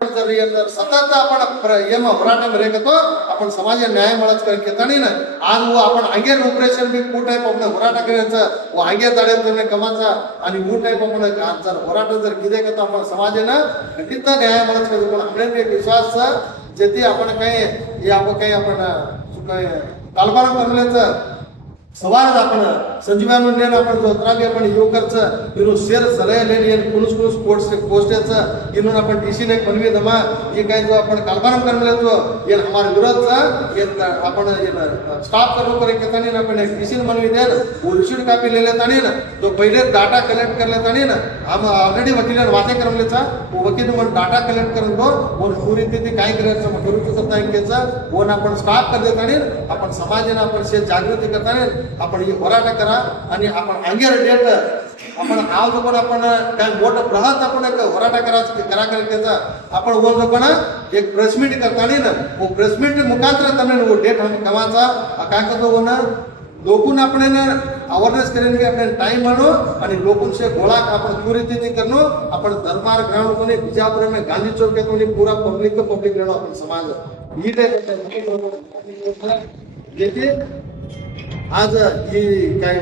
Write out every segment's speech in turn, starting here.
जर सतत आपण होराटम रेखतो आपण समाज न्याय મળત केतानी ना आज वो आपण आंगेर ऑपरेशन भी कू टाइप आपण होराटा करायचं वो आंगेर दाडे तुम्ही कमाचा आणि वो टाइप आपण जर होराट जर किदे करता आपण समाजना खंडित न्याय મળત करू पण आपले एक विश्वास जेती आपण काही हे आपण काही आपण काय कालबार करलेचं सवार आपण संजीवन लेन आपण जोत्रागे आपण युवकरचं इनो शेर सरळ लेन येन कुणूस स्पोर्ट्स पोस्टचं इनून आपण टीसी ने बनवी दमा ये काय जो आपण कालबारम करले तो ये हमारे विरोधचा ये आपण स्टाफ करो करे केतानी ना आपण टीसी बनवी देन वो रिसीट कॉपी ले लेतानी ना तो पहिले डाटा कलेक्ट कर लेतानी ना हम ऑलरेडी वकीलन वाते करलेचा वो वकील मन डाटा कलेक्ट करून दो वो पूरी तिथे काय करायचं करू शकता केचा वो आपण स्टाफ कर देतानी आपण समाजाने आपण शे जागृती करतानी आपण हे होराटा करा आणि आपण अंगेर डेट आपण आव जो पण आपण काय मोठं बृहत आपण एक होराटा करा त्याचा आपण वो जो पण एक प्रेस मीट करतानी ना वो प्रेस मीट मुखांतर तमने वो डेट हम कमाचा काय करतो वो ना लोकून आपण अवेअरनेस करेन की आपण टाइम आणो आणि लोकूंचे गोळा आपण पूरी तिथे करनो आपण दरबार ग्राउंड कोने बिजापुर में गांधी चौक के कोने पूरा पब्लिक रहणो आपण समाज ही जेथे आज ही काय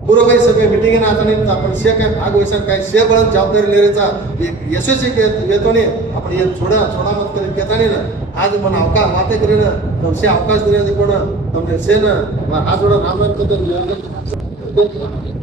पूर्वभाई सगळे मीटिंग आता आपण शे काय भाग वैसा काय शे बळ जबाबदारी लेरेचा एक यशस्वी येतो ने आपण हे छोडा मत करे केतानी ना आज मन अवकाश वाते करे ना तमसे अवकाश दिले कोण तमने से ना आज जोडा रामनाथ तो